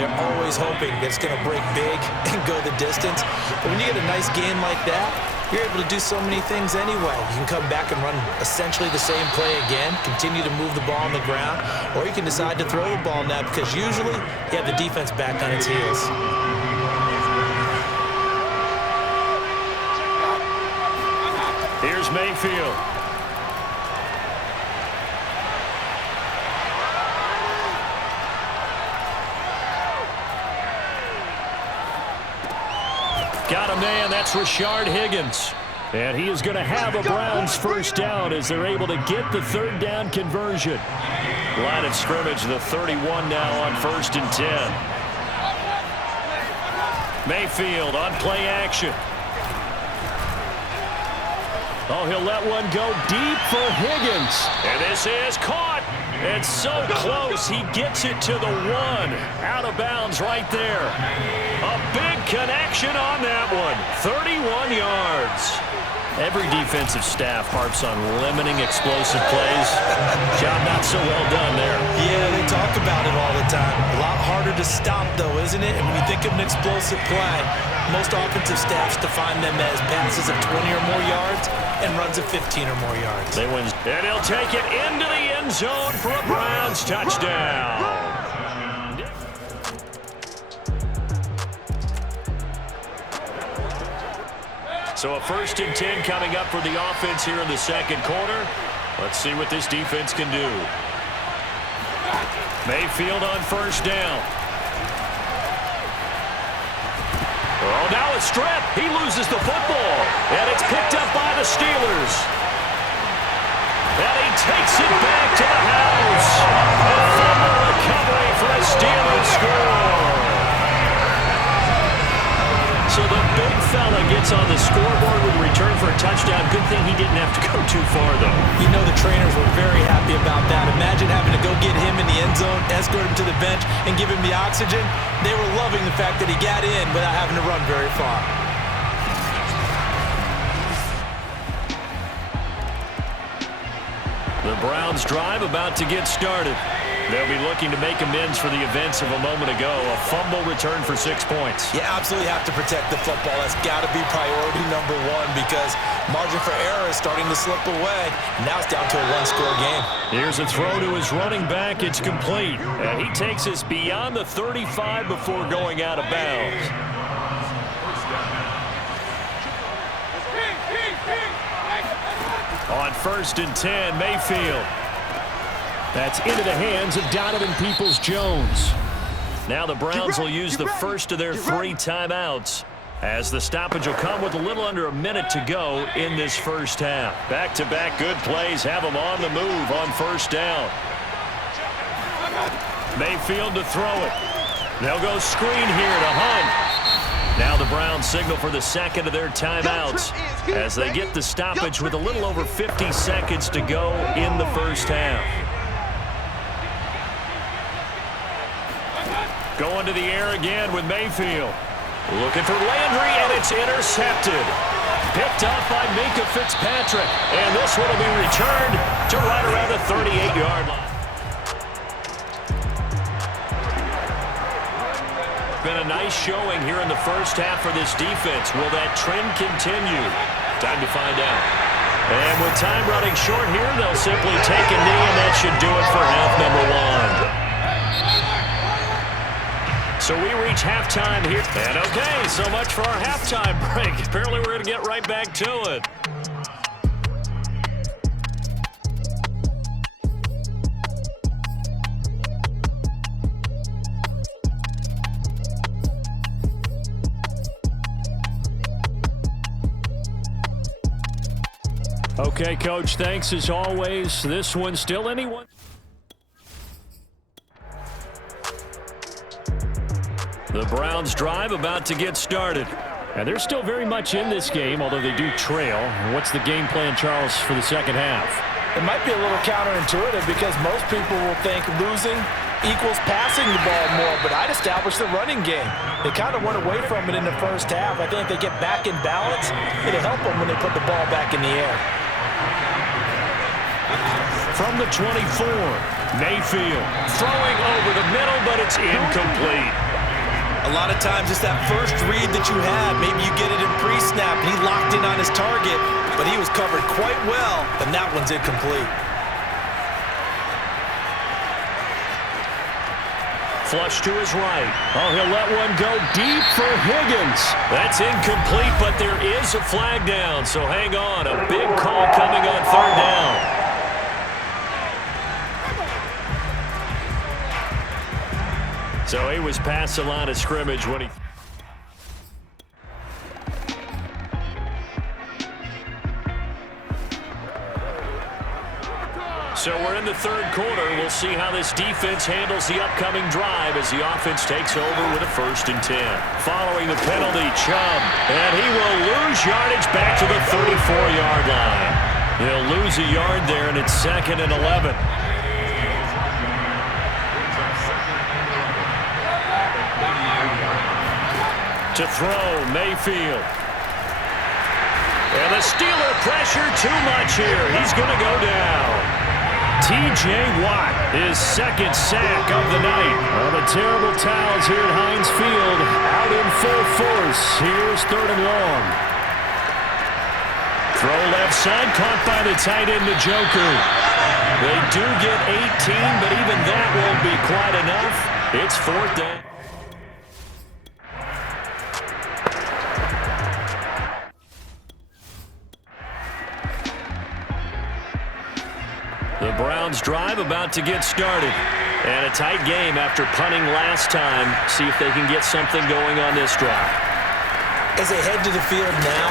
they're always hoping that it's going to break big and go the distance. But when you get a nice game like that, you're able to do so many things anyway. You can come back and run essentially the same play again, continue to move the ball on the ground, or you can decide to throw the ball now because usually you have the defense back on its heels. Here's Mayfield. Got a man, that's Rashard Higgins. And he is going to have a Browns first down as they're able to get the third down conversion. Line of scrimmage, the 31 now on 1st and 10. Mayfield on play action. Oh, he'll let one go deep for Higgins. And this is caught. It's so close. He gets it to the 1. Out of bounds right there. A big connection on that one. 31 yards. Every defensive staff harps on limiting explosive plays. Job not so well done there. Yeah, they talk about it all the time. A lot harder to stop, though, isn't it? And when you think of an explosive play, most offensive staffs define them as passes of 20 or more yards and runs of 15 or more yards. They win. And he'll take it into the end zone for a Browns touchdown. So a 1st and 10 coming up for the offense here in the second quarter. Let's see what this defense can do. Mayfield on 1st down. Oh, now a strip. He loses the football. And it's picked up by the Steelers. And he takes it back to the house. A fumble recovery for a Steelers score. So the big fella gets on the scoreboard with a return for a touchdown. Good thing he didn't have to go too far, though. You know the trainers were very happy about that. Imagine having to go get him in the end zone, escort him to the bench, and give him the oxygen. They were loving the fact that he got in without having to run very far. The Browns drive about to get started. They'll be looking to make amends for the events of a moment ago. A fumble return for 6 points. You absolutely have to protect the football. That's got to be priority number one because margin for error is starting to slip away. Now it's down to a one-score game. Here's a throw to his running back. It's complete. And he takes us beyond the 35 before going out of bounds. On 1st and 10, Mayfield. That's into the hands of Donovan Peoples-Jones. Now the Browns will use the first of their 3 timeouts as the stoppage will come with a little under a minute to go in this first half. Back-to-back good plays have them on the move on 1st down. Mayfield to throw it. They'll go screen here to Hunt. Now the Browns signal for the second of their timeouts as they get the stoppage with a little over 50 seconds to go in the first half. Going to the air again with Mayfield. Looking for Landry, and it's intercepted. Picked up by Minkah Fitzpatrick. And this one will be returned to right around the 38-yard line. Been a nice showing here in the first half for this defense. Will that trend continue? Time to find out. And with time running short here, they'll simply take a knee, and that should do it for half number 1. So we reach halftime here. And okay, so much for our halftime break. Apparently we're going to get right back to it. Okay, Coach, thanks as always. This one still anyone. The Browns drive about to get started. And they're still very much in this game, although they do trail. What's the game plan, Charles, for the second half? It might be a little counterintuitive because most people will think losing equals passing the ball more, but I'd establish the running game. They kind of went away from it in the first half. I think if they get back in balance, it'll help them when they put the ball back in the air. From the 24, Mayfield throwing over the middle, but it's incomplete. A lot of times it's that first read that you have. Maybe you get it in pre-snap, and he locked in on his target, but he was covered quite well, and that one's incomplete. Flush to his right. Oh, he'll let one go deep for Higgins. That's incomplete, but there is a flag down, so hang on. A big call coming on third down. So he was past the line of scrimmage when he... So we're in the third quarter. We'll see how this defense handles the upcoming drive as the offense takes over with a 1st and 10. Following the penalty, Chubb. And he will lose yardage back to the 34-yard line. He'll lose a yard there, and it's 2nd and 11. To throw, Mayfield. And the Steeler pressure too much here. He's going to go down. T.J. Watt, his 2nd sack of the night. Well, the terrible towels here at Heinz Field out in full force. Here's 3rd and long. Throw left side, caught by the tight end, Njoku. They do get 18, but even that won't be quite enough. It's 4th down. The Browns drive about to get started. And a tight game after punting last time. See if they can get something going on this drive. As they head to the field now,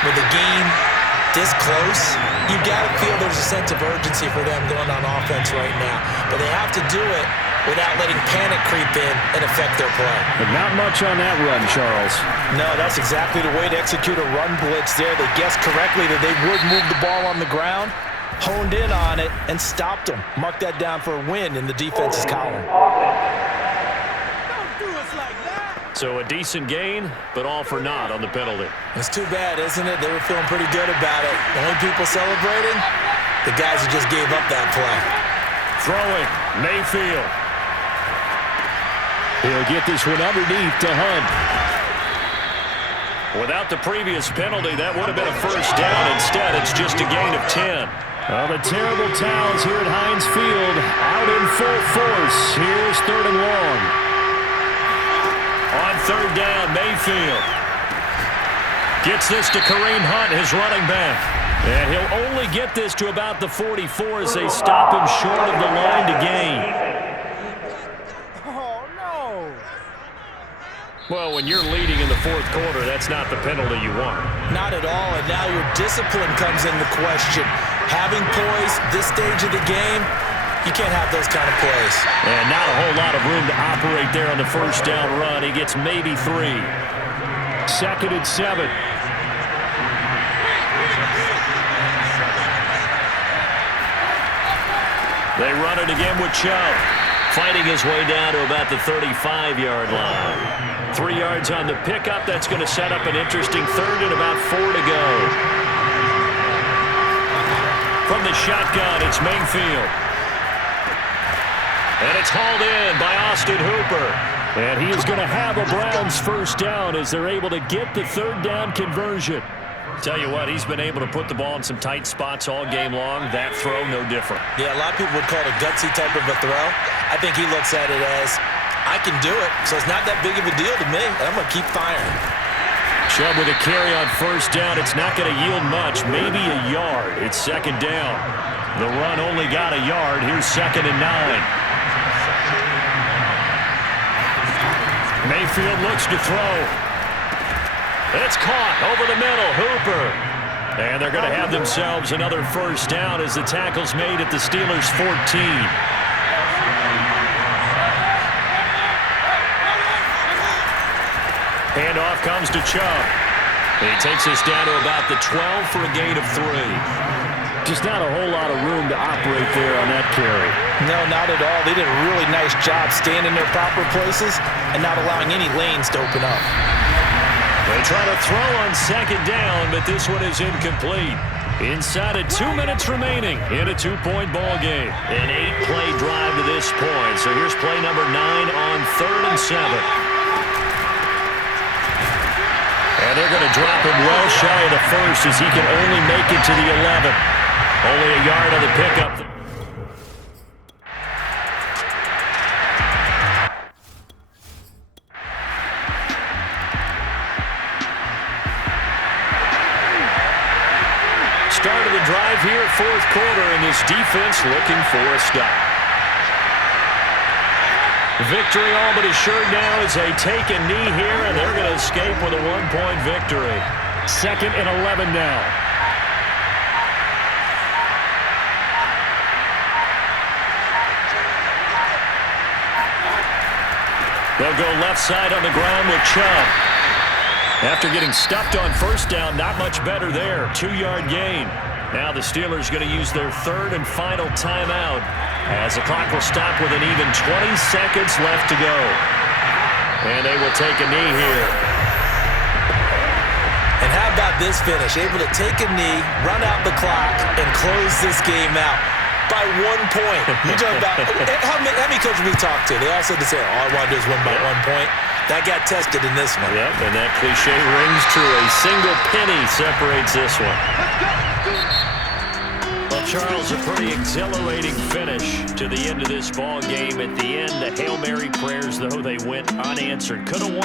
with the game this close, you've got to feel there's a sense of urgency for them going on offense right now. But they have to do it without letting panic creep in and affect their play. But not much on that run, Charles. No, that's exactly the way to execute a run blitz there. They guessed correctly that they would move the ball on the ground, honed in on it, and stopped them. Mark that down for a win in the defense's column. So a decent gain, but all for naught on the penalty. It's too bad, isn't it? They were feeling pretty good about it. The only people celebrating, the guys who just gave up that play. Throwing, Mayfield. He'll get this one underneath to Hunt. Without the previous penalty, that would have been a 1st down. Instead, it's just a gain of 10. Well, the terrible towels here at Heinz Field out in full force. Here's 3rd and long. On 3rd down, Mayfield gets this to Kareem Hunt, his running back. And he'll only get this to about the 44 as they stop him short of the line to gain. Oh, no. Well, when you're leading in the 4th quarter, that's not the penalty you want. Not at all, and now your discipline comes into question. Having poise this stage of the game, you can't have those kind of plays. And not a whole lot of room to operate there on the 1st down run. He gets maybe 3. 2nd and 7. They run it again with Chubb. Fighting his way down to about the 35-yard line. 3 yards on the pickup. That's going to set up an interesting 3rd and about 4 to go. From the shotgun, it's Mayfield. And it's hauled in by Austin Hooper. And he is going to have a Browns 1st down as they're able to get the 3rd down conversion. Tell you what, he's been able to put the ball in some tight spots all game long. That throw, no different. Yeah, a lot of people would call it a gutsy type of a throw. I think he looks at it as, I can do it, so it's not that big of a deal to me, and I'm going to keep firing. Chubb with a carry on 1st down. It's not going to yield much, maybe a yard. It's 2nd down. The run only got a yard. Here's 2nd and 9. Mayfield looks to throw. It's caught over the middle. Hooper. And they're going to have themselves another 1st down as the tackle's made at the Steelers' 14. Handoff comes to Chubb. He takes us down to about the 12 for a gain of 3. Just not a whole lot of room to operate there on that carry. No, not at all. They did a really nice job staying in their proper places and not allowing any lanes to open up. They try to throw on 2nd down, but this one is incomplete. Inside of 2 minutes remaining in a 2-point ball game. An 8-play drive to this point. So here's play number 9 on 3rd and 7. And they're going to drop him well shy of the first as he can only make it to the 11. Only a yard on the pickup. Start of the drive here, fourth quarter, and this defense looking for a stop. Victory all but assured now as they take a knee here, and they're going to escape with a one-point victory. 2nd and 11 now. They'll go left side on the ground with Chubb. After getting stuffed on first down, not much better there. 2-yard gain. Now the Steelers going to use their 3rd and final timeout as the clock will stop with an even 20 seconds left to go. And they will take a knee here. And how about this finish? Able to take a knee, run out the clock, and close this game out by 1 point. You talk about how many coaches we talked to? They all said the same. All I want to do is win by 1 point. That got tested in this one. Yep, and that cliche rings true. A single penny separates this one. Well, Charles, a pretty exhilarating finish to the end of this ball game. At the end, the Hail Mary prayers, though, they went unanswered. Could have won.